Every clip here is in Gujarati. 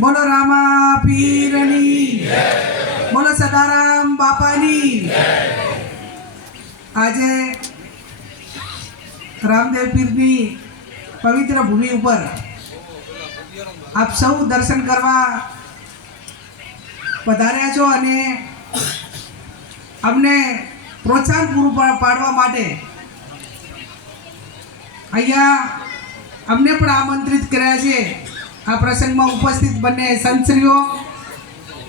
બોલો રામા પીરની. બોલો સદારામ બાપાની. આજે રામદેવ પીરની પવિત્ર ભૂમિ ઉપર આપ સૌ દર્શન કરવા પધાર્યા છો અને અમને પ્રોત્સાહન પૂરું પાડવા માટે અહીંયા અમને પણ આમંત્રિત કર્યા છે. આ પ્રસંગમાં ઉપસ્થિત બંને સંતશ્રીઓ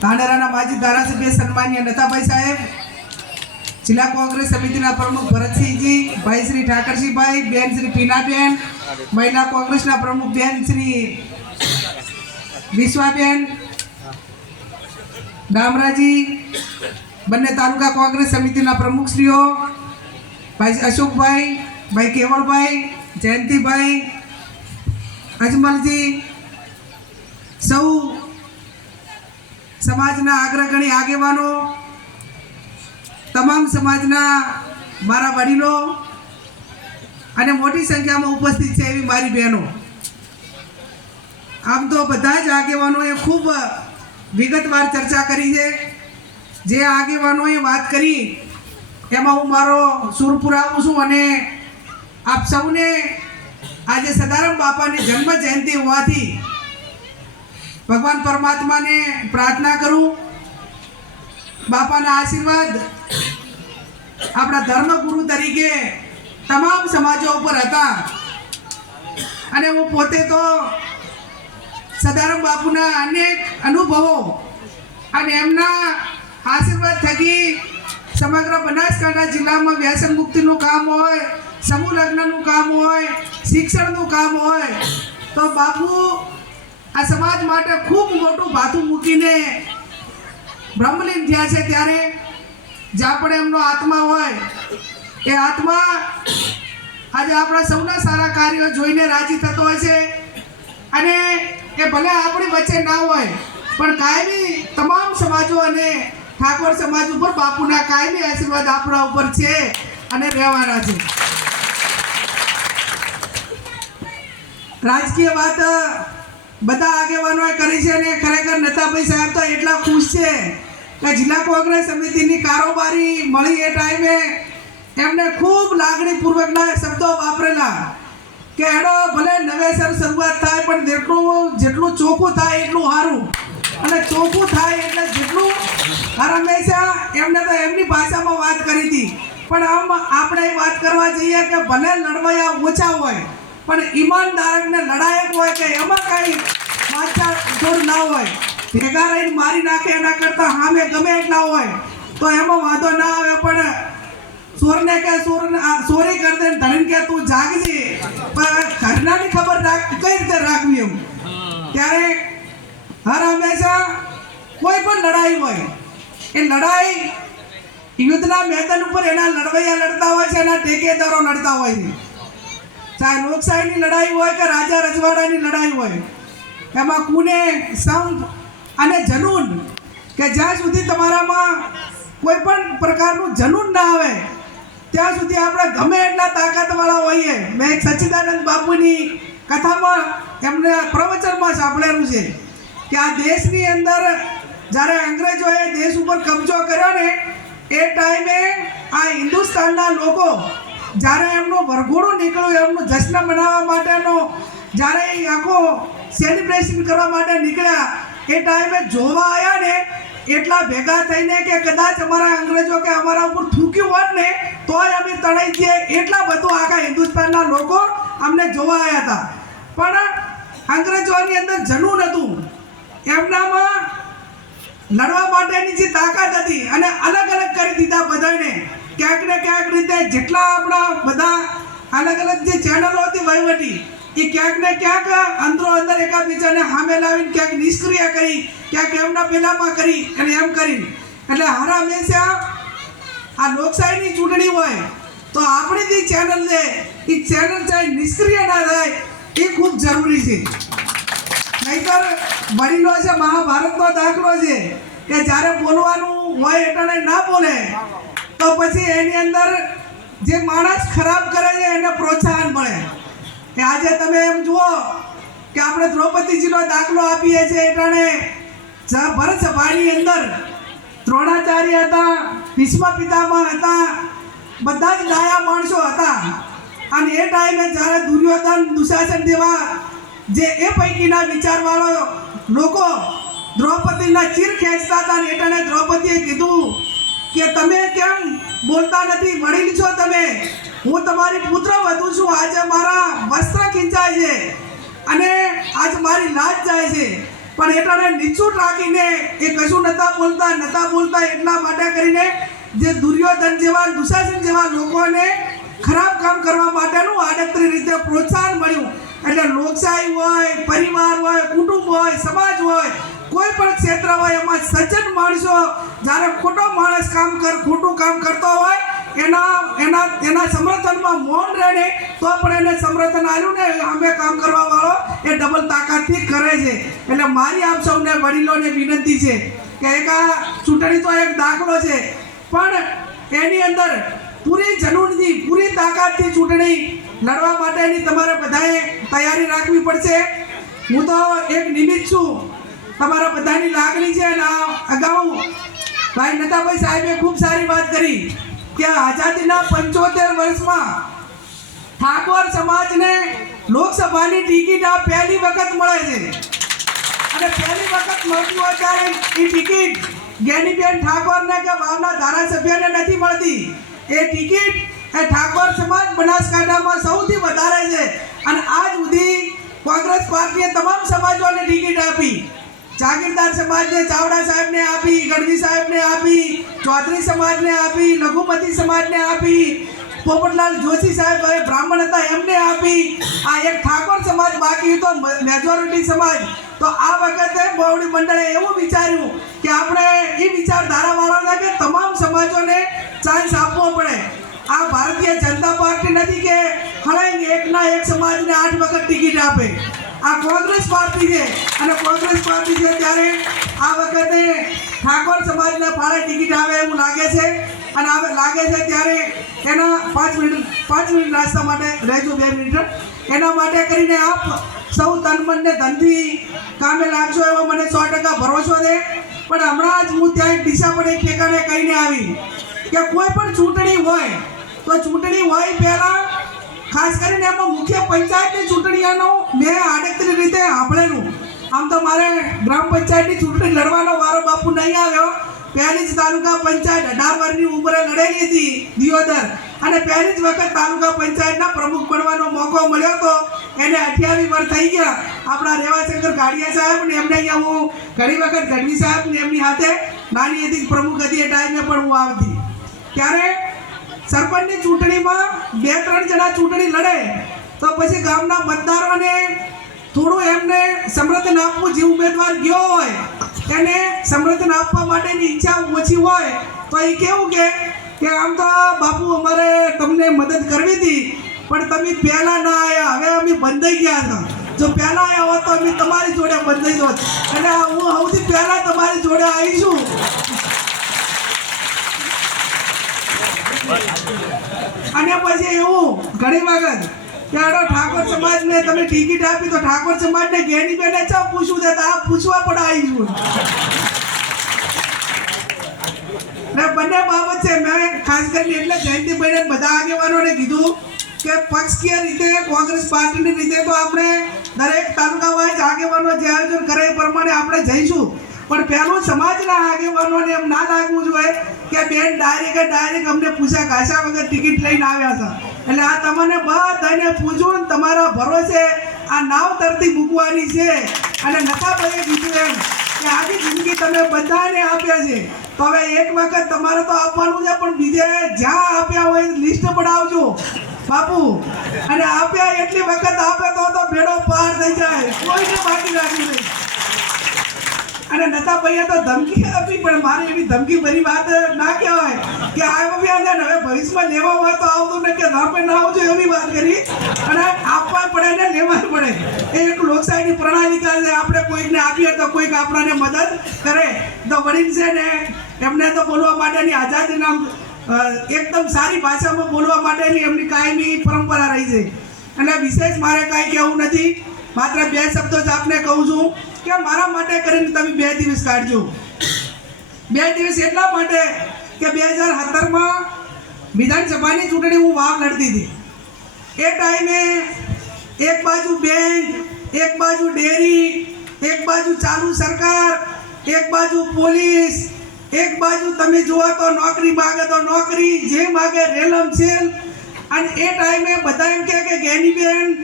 ધાનેરાના માજી ધારાસભ્ય સન્માન્ય નતાભાઈ સાહેબ, જિલ્લા કોંગ્રેસ સમિતિના પ્રમુખ ભરતસિંહજી, ભાઈ શ્રી ઠાકરસિંહભાઈ, બેન શ્રી પીનાબેન, મહિલા કોંગ્રેસના પ્રમુખ બેન શ્રી વિશ્વાબેન, ડામરાજી, બંને તાલુકા કોંગ્રેસ સમિતિના પ્રમુખશ્રીઓ, ભાઈ અશોકભાઈ, ભાઈ કેવળભાઈ, જયંતિભાઈ અજમલજી સૌ સમાજના અગ્રગણી આગેવાનો, તમામ સમાજના મારા વડીલો અને મોટી સંખ્યામાં ઉપસ્થિત છે એવી મારી બહેનો. આમ તો બધા જ આગેવાનોએ ખૂબ વિગતવાર ચર્ચા કરી છે. જે આગેવાનોએ વાત કરી, એમાં હું મારો સુર પુરાવું છું અને આપ સૌને આજે સદારામ બાપાની જન્મ જયંતિ હોવાથી ભગવાન પરમાત્માને પ્રાર્થના કરું. બાપાના આશીર્વાદ આપણા ધર્મગુરુ તરીકે તમામ સમાજો ઉપર હતા. અને હું પોતે તો સદારામ બાપુના અનેક અનુભવો અને એમના આશીર્વાદ થકી સમગ્ર બનાસકાંઠા જિલ્લામાં વ્યસન મુક્તિનું કામ હોય, સમૂહ લગ્નનું કામ હોય શિક્ષણનું કામ હોય તો બાપુ આ સમાજ માટે ખૂબ મોટું ભાથું મૂકીને બ્રહ્મલીન થયા છે ત્યારે જ્યાં પણ એમનો આત્મા હોય. એ આત્મા આજે આપણા સૌના સારા કાર્યો જોઈને રાજી થતો હોય છે અને એ ભલે આપણી વચ્ચે ના હોય, પણ કાયમી તમામ સમાજો અને ઠાકોર સમાજ ઉપર બાપુના કાયમી આશીર્વાદ આપણા ઉપર છે અને રહેવાના છે. રાજકીય વાત બધા આગેવાનોએ કરી છે અને ખરેખર નતાભાઈ સાહેબ તો એટલા ખુશ છે કે જિલ્લા કોંગ્રેસ સમિતિની કારોબારી મળી એ ટાઈમે એમને ખૂબ લાગણીપૂર્વકના શબ્દો વાપરેલા કે એનો ભલે નવેસર શરૂઆત થાય પણ જેટલું જેટલું ચોખ્ખું થાય એટલું સારું. અને ચોખ્ખું થાય એટલે જેટલું હંમેશા એમને તો એમની ભાષામાં વાત કરી હતી. પણ આમ આપણે વાત કરવા જઈએ કે ભલે લડવાયા ઓછા હોય પણ ઈમાનદારકને લડાયક હોય કે એમાં કાંઈ વાંચા જોડ ના હોય, ભેગા રહીને મારી નાખે એના કરતાં હામે ગમે એટલા હોય, તો એમાં વાંધો ના આવે. પણ ચોરને કે ચોર સોરી કરી દે ધણીને કે તું જાગજે. પણ ઘરનાની ખબર રાખ, કઈ રીતે રાખવી એમ? ત્યારે હર હંમેશા કોઈ પણ લડાઈ હોય, એ લડાઈ યુદ્ધના મેદાન ઉપર એના લડવૈયા લડતા હોય છે, એના ટેકેદારો લડતા હોય છે. ચાહે લોકશાહીની લડાઈ હોય કે રાજા રજવાડાની લડાઈ હોય, એમાં કુને સંઘ અને જનૂન, કે જ્યાં સુધી તમારામાં કોઈ પણ પ્રકારનું જનૂન ના આવે, ત્યાં સુધી આપણે ગમે એટલા તાકાતવાળા હોઈએ. મેં એક સચ્ચિદાનંદ બાપુની કથામાં એમને પ્રવચનમાં સાંભળેલું છે કે આ દેશની અંદર જ્યારે અંગ્રેજોએ દેશ ઉપર કબજો કર્યો ને, એ ટાઈમે આ હિન્દુસ્તાનના લોકો જ્યારે એમનું વરઘોડું નીકળ્યું, એમનું જશ્ન મનાવવા માટેનો, જ્યારે એ આખો સેલિબ્રેશન કરવા માટે નીકળ્યા, એ ટાઈમે જોવા આવ્યા ને, એટલા ભેગા થઈને કે કદાચ અમારા અંગ્રેજો કે અમારા ઉપર થૂક્યું હોત ને, તોય અમે તણાઈ જઈએ એટલા બધું આખા હિન્દુસ્તાનના લોકો અમને જોવા આવ્યા હતા. પણ અંગ્રેજોની અંદર જનૂન હતું. એમનામાં લડવા માટેની જે તાકાત હતી અને અલગ અલગ કરી દીધા બધાને ક્યાંક ને ક્યાંક રીતે જેટલા આપણા બધા અલગ અલગ જે ચેનલો હતી વહીવટી, એ ક્યાંક ને ક્યાંક અંદરો અંદર એકાબીજાને સામે લાવીને ક્યાંક નિષ્ક્રિય કરી, ક્યાંક એમના પેલામાં કરી અને એમ કરી એટલે હારા હંમેશા આ લોકશાહીની ચૂંટણી હોય, તો આપણી જે ચેનલ છે, એ ચેનલ ચાહે નિષ્ક્રિય ના થાય, એ ખૂબ જરૂરી છે. નહીતર વડીલો છે, મહાભારતનો દાખલો છે કે જ્યારે બોલવાનું હોય એટલે ના બોલે. તો પછી એની અંદર જે માણસ ખરાબ કરે છે, એને પ્રોત્સાહન મળે. કે આજે તમે એમ જુઓ કે આપણે દ્રૌપદીજીનો દાખલો આપીએ છીએ એટાણે ભરત સભાની અંદર દ્રોણાચાર્ય હતા, ભીષ્મ પિતામાં હતા, બધા જ ડાયા માણસો હતા. અને એ ટાઈમે જ્યારે દુર્યોધન દુશાસન જેવા જે એ પૈકીના વિચારવાળો લોકો દ્રૌપદીના ચીર ખેંચતા હતા અને એટાણે દ્રૌપદીએ કીધું કે તમે કેમ બોલતા નથી? વડીલ છો તમે. હું તમારી પુત્ર વધુ છું. આજે મારા વસ્ત્ર ખીંચાય છે અને આજ મારી લાજ જાય છે. પણ એટલાને નીચું રાખીને એ કશું નતા બોલતા નતા બોલતા એટલા માટે કરીને જે દુર્યોધન જેવા, દુશાસન જેવા લોકોને ખરાબ કામ કરવા માટેનું આડકરી રીતે પ્રોત્સાહન મળ્યું. એટલે લોકશાહી હોય, પરિવાર હોય, કુટુંબ હોય, સમાજ હોય કોઈ પણ ક્ષેત્ર હોય એમાં સજ્જન માણસો જ્યારે ખોટો માણસ કામ કર, ખોટું કામ કરતો હોય, એના એના એના સમર્થનમાં મૌન રહે તો પણ એને સમર્થન આવ્યું ને, અમે કામ કરવા વાળો એ ડબલ તાકાતથી કરે છે. એટલે મારી આપ સૌને વડીલોને વિનંતી છે કે એક આ ચૂંટણી તો એક દાખલો છે, પણ એની અંદર પૂરી જનૂનથી, પૂરી તાકાતથી ચૂંટણી લડવા માટેની તમારે બધાએ તૈયારી રાખવી પડશે. હું તો એક નિમિત્ત છું તમારા બધાની લાગણી છે અને આ અગાઉ ભાઈ નતાભાઈ સાહેબે ખૂબ સારી વાત કરી કે આઝાદીના પંચોતેર વર્ષમાં ઠાકોર સમાજને લોકસભાની ટિકિટ આ પહેલી વખત મળે છે. અને પહેલી વખત મળતી હોય ત્યારે એ ટિકિટ જ્ઞાનીબેન ઠાકોરને કે વાવના ધારાસભ્યને નથી મળતી. એ ટિકિટ એ ઠાકોર સમાજ બનાસકાંઠામાં સૌથી વધારે છે. અને આજ સુધી કોંગ્રેસ પાર્ટીએ તમામ સમાજોને ટિકિટ આપી. જાગીરદાર સમાજને, ચાવડા સાહેબને આપી, ગઢવી સાહેબને આપી, ચૌધરી સમાજને આપી, લઘુમતી સમાજને આપી, પોપટલાલ જોશી સાહેબ હવે બ્રાહ્મણ હતા, એમને આપી. આ એક ઠાકોર સમાજ બાકી હતો મેજોરિટી સમાજ. તો આ વખતે બહુડી મંડળે એવું વિચાર્યું કે આપણે એ વિચારધારાવાળાને કે તમામ સમાજોને ચાન્સ આપવો પડે. આ ભારતીય જનતા પાર્ટી નથી કે હળંગ એકના એક સમાજને આઠ વખત ટિકિટ આપે. આ કોંગ્રેસ પાર્ટી છે. અને કોંગ્રેસ પાર્ટી છે ત્યારે આ વખતે ઠાકોર સમાજના ફાળે ટિકિટ આવે એવું લાગે છે. અને હવે લાગે છે ત્યારે એના પાંચ મિનિટ પાંચ મિનિટ નાસ્તા માટે રહેજો બે મિનિટ. એના માટે કરીને આપ સૌ તન મનને ધનથી કામે લાગશો એવો મને સો ટકા ભરોસો દે પણ હમણાં જ હું ત્યાં એક દિશા એક ઠેકાણે કહીને આવી કે કોઈ પણ ચૂંટણી હોય, તો ચૂંટણી હોય પહેલાં ખાસ કરીને એમાં મુખ્ય પંચાયતની ચૂંટણીઓનો મેં આડેતરી રીતે સાંભળેલું. આમ તો મારે ગ્રામ પંચાયતની ચૂંટણી લડવાનો વારો બાપુ નહીં આવ્યો. પહેલી જ તાલુકા પંચાયત અઢાર વર્ષની ઉંમરે લડેલી હતી દિયોદર. અને પહેલી જ વખત તાલુકા પંચાયતના પ્રમુખ બનવાનો મોકો મળ્યો હતો એને અઠ્યાવીસ વર્ષ થઈ ગયા. આપણા રેવાશંકર ગાડિયા સાહેબ ને એમને અહીંયા હું ઘણી વખત ગઢવી સાહેબ ને એમની સાથે નાની હતી પ્રમુખ હતી એ ટાઈમે પણ હું આવતી. ત્યારે સરપંચની ચૂંટણીમાં બે, ત્રણ જણા ચૂંટણી લડે, તો પછી ગામના મતદારોને થોડું એમને સમર્થન આપવું જે ઉમેદવાર ગયો હોય એને સમર્થન આપવા માટેની ઈચ્છા ઓછી હોય, તો એ કેવું કે આમ તો બાપુ અમારે તમને મદદ કરવી હતી, પણ તમે પહેલાં ના આવ્યા હવે અમે બંધાઈ ગયા હતા. જો પહેલાં આવ્યા હોત તો અમે તમારી જોડે બંધાઈ હોત. અને હું સૌથી પહેલાં તમારી જોડે આવીશું. અને પછી એવું, ઘણી વખત ત્યારે ઠાકોર સમાજને તમે ટિકિટ આપી તો ઠાકોર સમાજને ઘેની બેને ચા પૂછવું છે? આ પૂછવા પણ આવીશું ને બંને બાબત છે, મેં ખાસ કરીને એટલે જયંતિભાઈને બધા આગેવાનોને કીધું કે પક્ષકીય રીતે, કોંગ્રેસ પાર્ટીની રીતે તો આપણે દરેક તાલુકા વાઇઝ આગેવાનો જે આયોજન કરે એ પ્રમાણે આપણે જઈશું. પણ પહેલું સમાજના આગેવાનોને એમ ના લાગવું જોઈએ કે બેન ડાયરેક્ટ ડાયરેક્ટ અમને પૂછ્યા ઘાસા વગર ટિકિટ લઈને આવ્યા છે એટલે આ તમને બધાને પૂછવું ને તમારા ભરોસે આ નાવ તરતી મૂકવાની છે. અને નફાભાઈએ કીધું એમ કે આખી જિંદગી તમે બધાને આપ્યા છે. તો હવે એક વખત તમારે તો આપવાનું છે, પણ બીજે જ્યાં આપ્યા હોય લિસ્ટ પણ આવજો. બાપુ, અને આપ્યા એટલી વખત આપે તો ભેડો પાર થઈ જાય. કોઈને બાકી રાખી નહીં. અને નતા ભાઈએ તો ધમકી આપી, પણ મારે એવી ધમકી ભરી વાત ના કહેવાય કે આવ્યો બી અને હવે ભવિષ્યમાં લેવા હોય તો આવતું ને કે ના પણ ના આવજો એવી વાત કરી. અને આપવા પડે ને લેવા પડે. એ એક લોકશાહીની પ્રણાલિકા છે. આપણે કોઈકને આપીએ તો કોઈક આપણાને મદદ કરે. તો વડીલ છે ને, એમને તો બોલવા માટેની આઝાદી નામ એકદમ સારી ભાષામાં બોલવા માટેની એમની કાયમી પરંપરા રહી છે. અને વિશેષ મારે કાંઈ કહેવું નથી. માત્ર બે શબ્દો જ આપને કહું છું. કે મારા માટે કરીને તમે બે દિવસ કાઢજો. બે દિવસ એટલા માટે કે બે હજાર સત્તરમાં વિધાનસભાની ચૂંટણી હું વાવ લડતી હતી. એ ટાઈમે એક બાજુ બેંક, એક બાજુ ડેરી, એક બાજુ ચાલુ સરકાર, એક બાજુ પોલીસ, એક બાજુ તમે જુઓ તો નોકરી માગે તો નોકરી, જે માગે રેલમ છેલ અને એ ટાઈમે બધા એમ કે ગેનીબેન,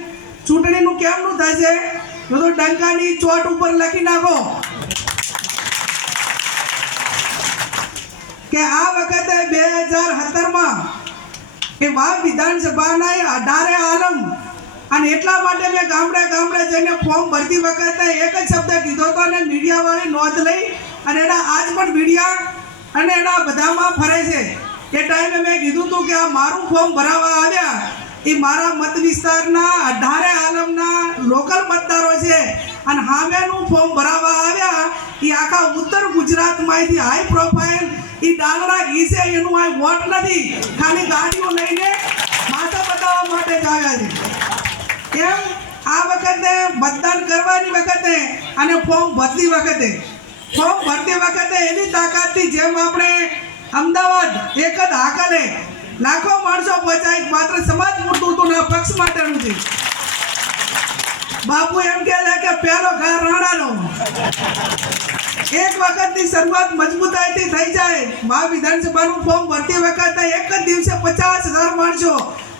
ચૂંટણીનું કેમનું થશે? બધું ડંકાની ચોટ ઉપર લખી નાખો. કે આ વખતે બે હજાર સત્તરમાં એ વાવ વિધાનસભાના અઢારે આલમ અને એટલા માટે મેં ગામડે ગામડે જઈને ફોર્મ ભરતી વખતે એક જ શબ્દ કીધો હતો અને મીડિયાવાળી નોંધ લઈ અને એના આજ પણ મીડિયા અને એના બધામાં ફરે છે. એ ટાઈમે મેં કીધું હતું કે આ મારું ફોર્મ ભરાવા આવ્યા એ મારા મત વિસ્તારના અઢારે આલમના લોકલ મતદારો છે. અને હામેનું ફોર્મ ભરાવા આવ્યા એ આખા ઉત્તર ગુજરાતમાંથી હાઈ પ્રોફાઇલ એ ડાલડા ઘી એનું આ વોટ નથી. ખાલી ગાડીઓ લઈને માથા બતાવવા માટે જ આવ્યા છે. એમ આ વખતે મતદાન કરવાની વખતે અને ફોર્મ ભરતી વખતે. ફોર્મ ભરતી વખતે એવી તાકાતથી જેમ આપણે અમદાવાદ એક જ હાકલે લાખો માણસો પહોંચાય માત્ર સમાજ પૂરતું હતું પક્ષ માટેનું છે. બાપુ એમ કહે છે કે પહેલો ઘા રાણાનો. એક વખતની શરૂઆત મજબૂતાઈથી થઈ જાય. મા વિધાનસભાનું ફોર્મ ભરતી વખતે એક જ દિવસે પચાસ હજાર માણસો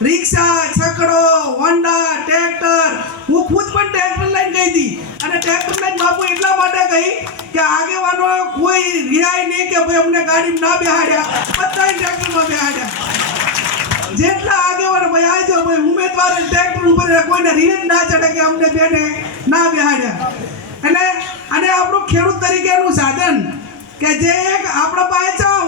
રિક્ષા, છકડો, હોન્ડા, ટ્રેક્ટર, હું ખુદ પણ ટ્રેક્ટર લઈને ગઈ હતી. અને ટ્રેક્ટર લઈને બાપુ એટલા માટે ગઈ કે આગેવાનો કોઈ રિયાય નહીં કે ભાઈ અમને ગાડીમાં ના બેહાડ્યા. બધા ટ્રેક્ટરમાં બેહાડ્યા. જેટલા આગેવાનો ભાઈ આવજો ભાઈ ઉમેદવાર ટ્રેક્ટર ઉપર કોઈને રીત ના ચડે કે અમને બેને ના બેહાડ્યા. અને અને આપણું ખેડૂત તરીકેનું સાધન કે જે એક આપણા પાસે ચાવ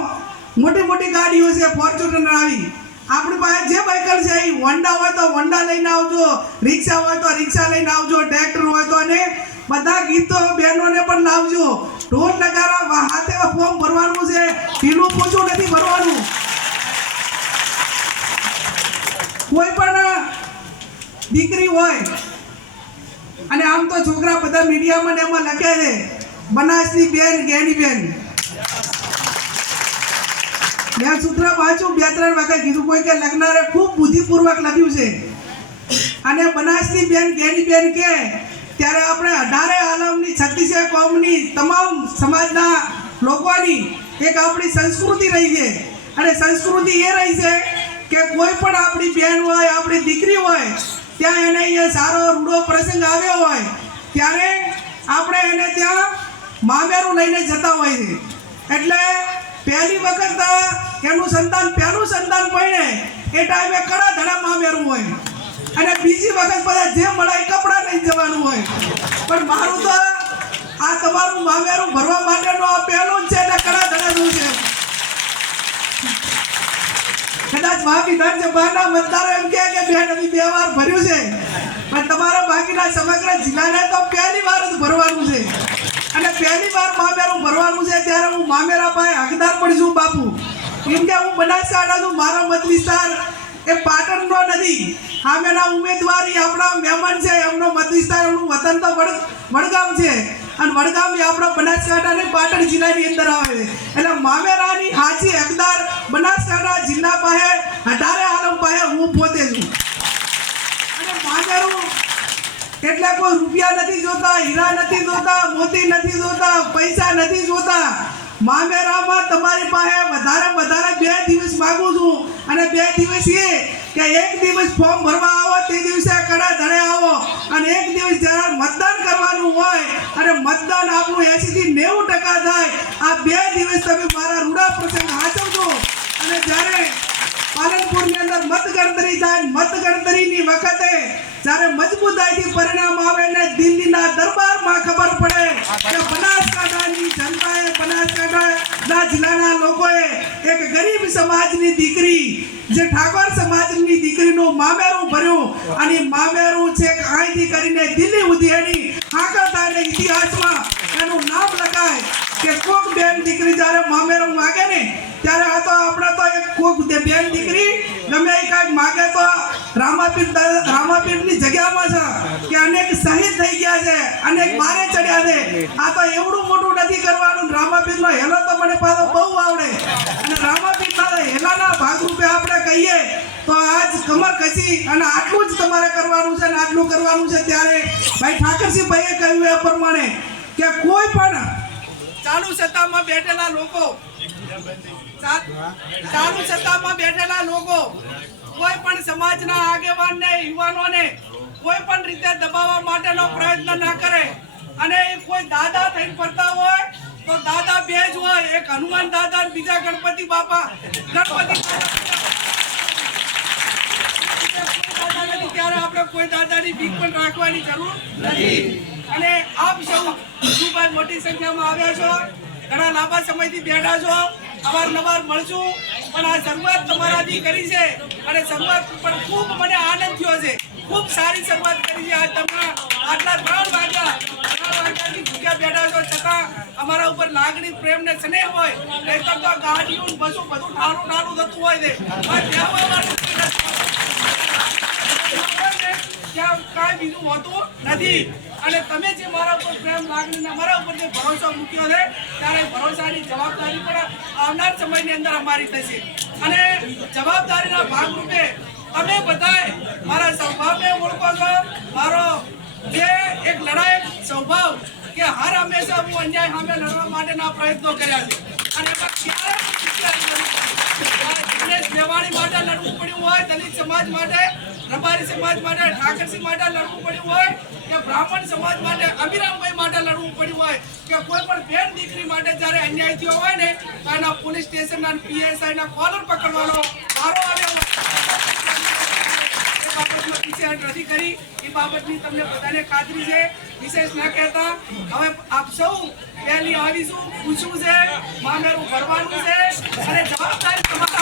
મોટી મોટી ગાડીઓ છે ફોર્ચ્યુનર આવી. આપણી પાસે જે વ્હીકલ છે, એ હોન્ડા હોય તો હોન્ડા લઈને આવજો, રિક્ષા હોય તો રિક્ષા લઈને આવજો, ટ્રેક્ટર હોય તો અને બધા ગીતો બહેનોને પણ લાવજો. ઢોલ નગારા, હાથે ફોર્મ ભરવાનું છે, ઢીલું પૂછું નથી ભરવાનું કોઈ પણ દીકરી હોય, અને આમ તો છોકરા બધા મીડિયામાં ને એમાં લખે છે, બનાસની બેન, ગેની બેન. મેં સૂત્ર વાંચ્યું, બે ત્રણ વખત કીધું, કોઈ કે લખનારે ખૂબ બુદ્ધિપૂર્વક લખ્યું છે. અને બનાસની બેન, ગેની બેન કે, ત્યારે આપણે અઢારે આલમની છત્તીસે કોમની, તમામ સમાજના લોકોની એક આપણી સંસ્કૃતિ રહી છે. અને સંસ્કૃતિ એ રહી છે કે કોઈ પણ આપણી બેન હોય, આપણી દીકરી હોય ત્યાં એને અહીંયા સારો રૂડો પ્રસંગ આવ્યો હોય, ત્યારે આપણે એને ત્યાં મામેરું લઈને જતા હોય છે. એટલે પહેલી વખત એનું સંતાન, પહેલું સંતાન પડે એ ટાઈમે કડા ધડા મામેરું હોય. અને બીજી વખત બધા જે મળે કપડાં લઈ જવાનું હોય. પણ મારું તો આ તમારું મામેરું ભરવા માટેનો આ પહેલું જ છે ને કડા ધડાનું છે. કદાચ મહા વિધાનસભાના મતદારો એમ કહે કે બેન અમે બે વાર ભર્યું છે. પણ તમારા બાકીના સમગ્ર જિલ્લાને તો પહેલી વાર જ ભરવાનું છે. અને પહેલી વાર મામેરું ભરવાનું છે ત્યારે હું મામેરા પાસે હકદાર પણ છું, બાપુ. કેમ કે હું બનાસકાંઠા છું મારો મત વિસ્તાર એ પાટણનો નથી. સામેના ઉમેદવારી આપણા મહેમાન છે, એમનો મત વિસ્તાર એમનું વતન તો વડ, વડગામ છે. અને વડગામ એ આપણા બનાસકાંઠા અને પાટણ જિલ્લાની અંદર આવે એટલે મામેરાની હાજી હકદાર બનાસકાંઠા જિલ્લા પાસે, અઢારે આલમ પાસે હું પોતે છું. અને મામેરું કેટલા કોઈ રૂપિયા નથી જોતા, હીરા નથી જોતા, મોતી નથી જોતા, પૈસા નથી જોતા. મામેરામાં તમારી પાસે વધારે વધારે બે દિવસ માગું છું. અને બે દિવસ એ કે એક દિવસ ફોર્મ ભરવા આવો, તે દિવસે મતદાન આપનું એસી થી નેવું ટકા થાય. આ બે દિવસ તમે મારા રૂડા પ્રસંગ હાચવજો. અને જ્યારે પાલનપુરની અંદર મતગણતરી થાય, મતગણતરીની વખતે જ્યારે મજબૂતાઈથી પરિણામ આવે ને દિલ્હીના દરબારમાં ખબર પડે કે બનાસકાંઠાની જનતાએ બનાસકાંઠા જિલ્લાના લોકોએ એક ગરીબ સમાજની દીકરી, જે ઠાકોર સમાજની દીકરીનું મામેરું ભર્યું અને મામેરું છે અહીંથી કરીને દિલ્હી સુધી એની હાકલ ઇતિહાસમાં એનું નામ લખાય. કે કોક બેન દીકરી જ્યારે મામેરું માગે ને, ત્યારે આ તો આપણે તો એક કોક બેન દીકરી, ગમે એ કાંઈક માગે તો રામાપીર રામાપીરની જગ્યામાં છે કે અનેક શહીદ થઈ ગયા છે, અનેક મારે ચડ્યા છે. આ તો એવડું મોટું નથી કરવાનું, રામાપીરનો હેલો તો મને પાછો બહુ આવડે. અને રામાપીરના હેલાના ભાગરૂપે આપણે કહીએ તો આજ કમર કસી અને આટલું જ તમારે કરવાનું છે અને આટલું કરવાનું છે ત્યારે ભાઈ ઠાકરસિંહ ભાઈએ કહ્યું એ પ્રમાણે કે કોઈ પણ ચાલુ સત્તામાં બેઠેલા લોકો. ચાલુ સત્તામાં બેઠેલા લોકો, કોઈ પણ સમાજના આગેવાનને, યુવાનોને કોઈ પણ રીતે દબાવવા માટેનો પ્રયત્ન ના કરે. અને કોઈ દાદા થઈને ફરતા હોય, તો દાદા બે જ હોય. એક હનુમાન દાદા બીજા ગણપતિ બાપા. ગણપતિ ત્યારે આપણે કોઈ દાદાની બીક પણ રાખવાની જરૂર નથી. અને આપ સૌ વિજુભાઈ મોટી સંખ્યામાં આવ્યા છો. ઘણા લાંબા સમયથી બેઠા છો. અવારનવાર મળશું. પણ આ શરૂઆત તમારાથી કરી છે. અને શરૂઆત પણ ખૂબ મને આનંદ થયો છે. ખૂબ સારી શરૂઆત કરી છે આજ તમે આટલા ત્રણ વાગ્યા. ત્રણ વાગ્યાથી ભૂખ્યા બેઠા છો. છતાં અમારા ઉપર લાગણી, પ્રેમ ને સ્નેહ હોય. નહીંતર તો ગાડીઓ બધું બધું ઠારું ઠારું થતું હોય છે. ત્યાં કાંઈ બીજું હોતું નથી. અને તમે જે મારા ઉપર પ્રેમ લાગણી મારા ઉપર જે ભરોસો મૂક્યો છે, ત્યારે ભરોસાની જવાબદારી પણ આવનાર સમયની અંદર અમારી થશે. અને જવાબદારીના ભાગરૂપે અમે બધાએ મારા સ્વભાવને ઓળખો છો. મારો જે એક લડાયક સ્વભાવ કે હર હંમેશા હું અન્યાય સામે લડવા માટેના પ્રયત્નો કર્યા છે. અને એમાં ક્યારે દિનેશ મેવાણી માટે લડવું પડ્યું જ્યારે ને, તો છે. વિશેષ ના કહેતા. હવે આપ સૌ પહેલી આવીશું, પૂછવું છે મામેરું ભરવાનું છે અને જવાબદારી તમારા